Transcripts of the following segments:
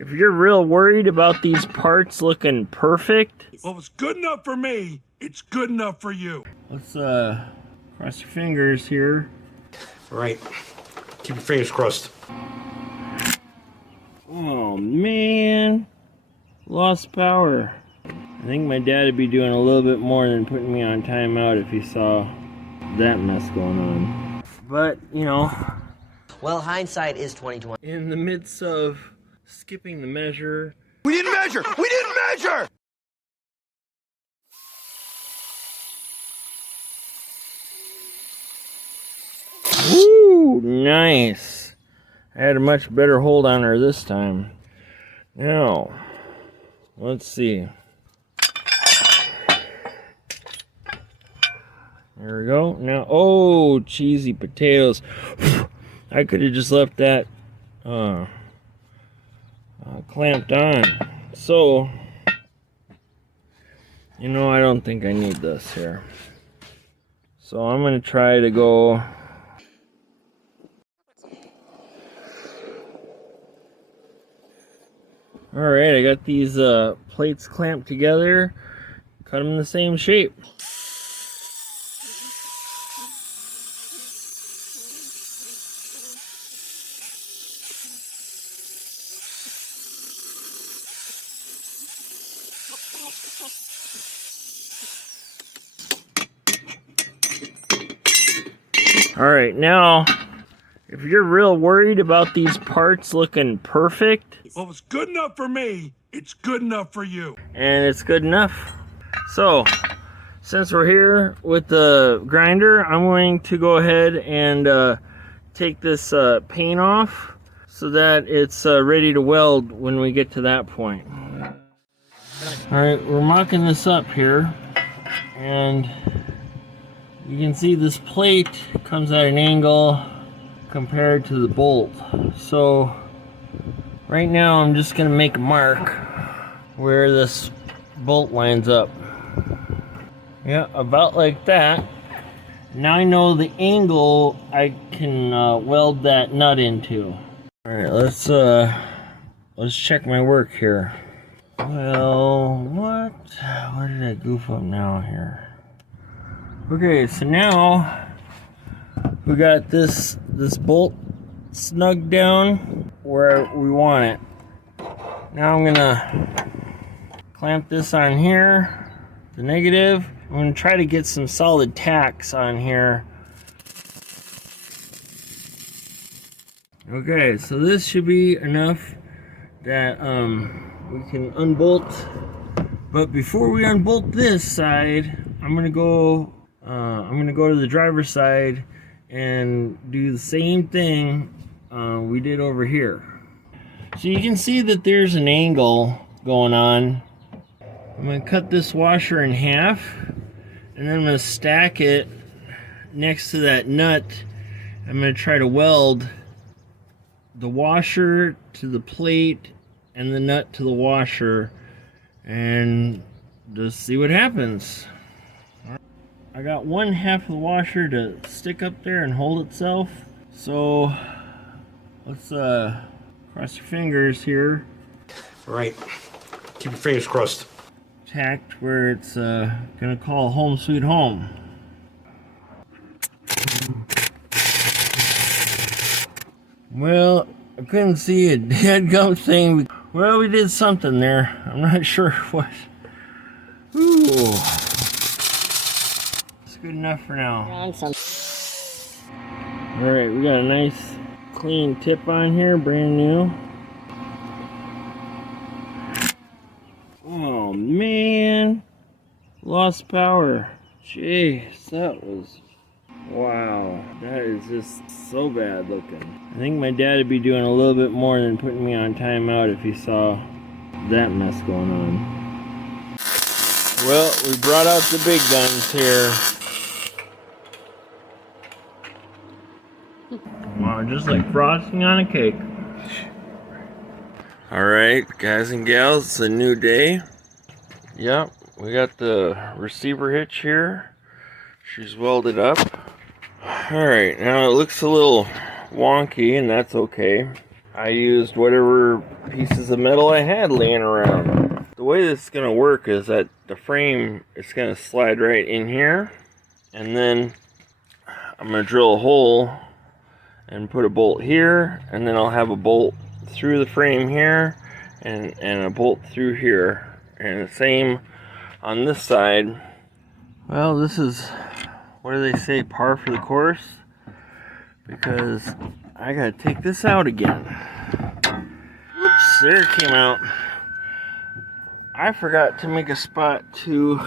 If you're real worried about these parts looking perfect, well, if it's good enough for me, it's good enough for you. let's cross your fingers here. All right, keep your fingers crossed. Oh man, lost power. I think my dad would be doing a little bit more than putting me on timeout if he saw that mess going on. But, you know, well, hindsight is 20/20. In the midst of skipping the measure. We didn't measure! We didn't measure! Woo! Nice. I had a much better hold on her this time. Now, let's see. There we go. Now, oh, cheesy potatoes. I could have just left that clamped on. So, you know, I don't think I need this here. So I'm going to try to go. Alright, I got these plates clamped together. Cut them in the same shape. Alright, now, if you're real worried about these parts looking perfect, well, if it's good enough for me, it's good enough for you. and it's good enough. So, since we're here with the grinder, I'm going to go ahead and take this paint off so that it's ready to weld when we get to that point. Alright, we're mocking this up here, and you can see this plate comes at an angle compared to the bolt. So right now I'm just going to make a mark where this bolt lines up. Yeah, about like that. Now I know the angle I can weld that nut into. Alright, let's check my work here. Well, what? Where did I goof up now here? Okay, so now we got this bolt snugged down where we want it. Now I'm gonna clamp this on here, the negative. I'm gonna try to get some solid tacks on here. Okay, so this should be enough that we can unbolt. But before we unbolt this side, I'm gonna go to the driver's side and do the same thing we did over here. So you can see that there's an angle going on. I'm going to cut this washer in half, and then I'm going to stack it next to that nut. I'm going to try to weld the washer to the plate and the nut to the washer and just see what happens. I got one half of the washer to stick up there and hold itself. So let's cross your fingers here. All right, keep your fingers crossed. Tacked where it's gonna call home sweet home. Well, I couldn't see a dadgum thing. Well, we did something there. I'm not sure what. Ooh. Good enough for now. Alright, we got a nice clean tip on here, brand new. Oh man, lost power. Jeez, that was, wow, that is just so bad looking. I think my dad would be doing a little bit more than putting me on timeout if he saw that mess going on. Well, we brought out the big guns here. Wow, just like frosting on a cake. Alright, guys and gals, it's a new day. Yep, we got the receiver hitch here. She's welded up. Alright, now it looks a little wonky, and that's okay. I used whatever pieces of metal I had laying around. The way this is going to work is that the frame is going to slide right in here, and then I'm going to drill a hole and put a bolt here, and then I'll have a bolt through the frame here and a bolt through here, and the same on this side. Well, this is, what do they say, par for the course, because I gotta take this out again. Oops, there it came out. I forgot to make a spot to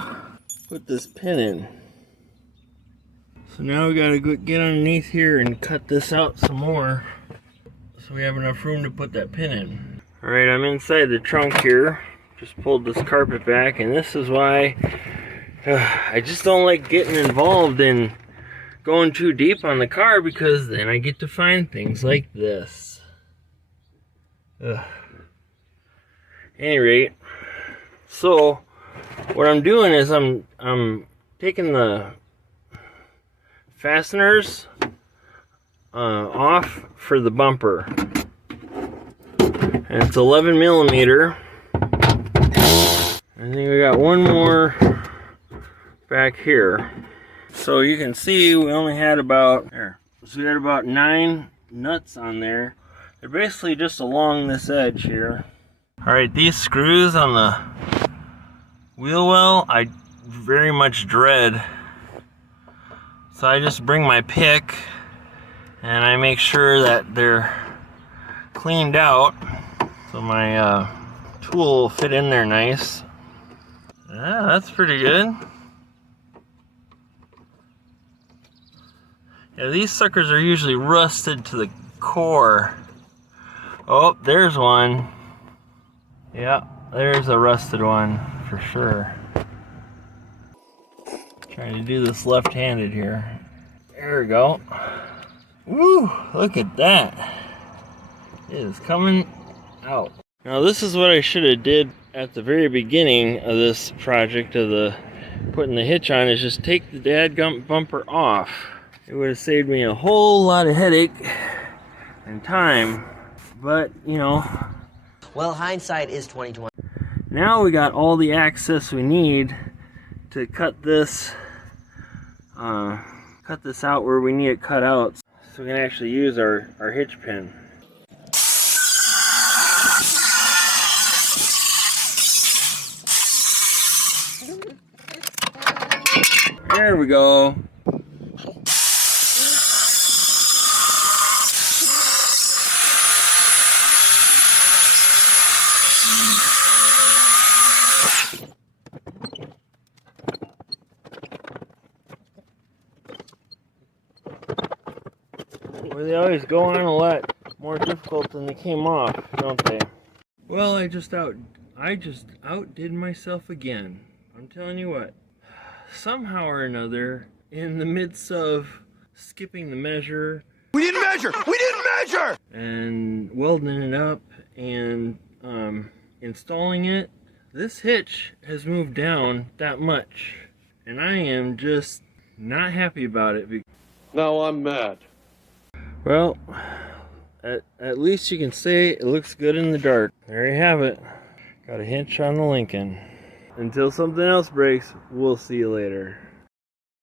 put this pin in. So now we gotta get underneath here and cut this out some more so we have enough room to put that pin in. Alright, I'm inside the trunk here. Just pulled this carpet back, and this is why I just don't like getting involved in going too deep on the car, because then I get to find things like this. Any rate, so what I'm doing is I'm taking the fasteners off for the bumper, and it's 11 millimeter. I think we got one more back here. So you can see we only had about, so we had about 9 nuts on there. They're basically just along this edge here. Alright, these screws on the wheel well, I very much dread. So I just bring my pick and I make sure that they're cleaned out so my tool will fit in there nice. Yeah, that's pretty good. Yeah, these suckers are usually rusted to the core. Oh, there's one. Yeah, there's a rusted one for sure. Trying to do this left-handed here. There we go. Woo, look at that. It is coming out. Now this is what I should have did at the very beginning of this project of the putting the hitch on, is just take the dadgum bumper off. It would have saved me a whole lot of headache and time, but you know. Well, hindsight is 20/20. Now we got all the access we need to cut this out where we need it cut out, so we can actually use our hitch pin. There we go. Well, they always go on a lot more difficult than they came off, don't they? Well, I just outdid myself again. I'm telling you what. Somehow or another, in the midst of skipping the measure, We didn't measure! And welding it up and installing it, this hitch has moved down that much, and I am just not happy about it. Now I'm mad. Well, at least you can say it looks good in the dark. There you have it. Got a hitch on the Lincoln. Until something else breaks, we'll see you later.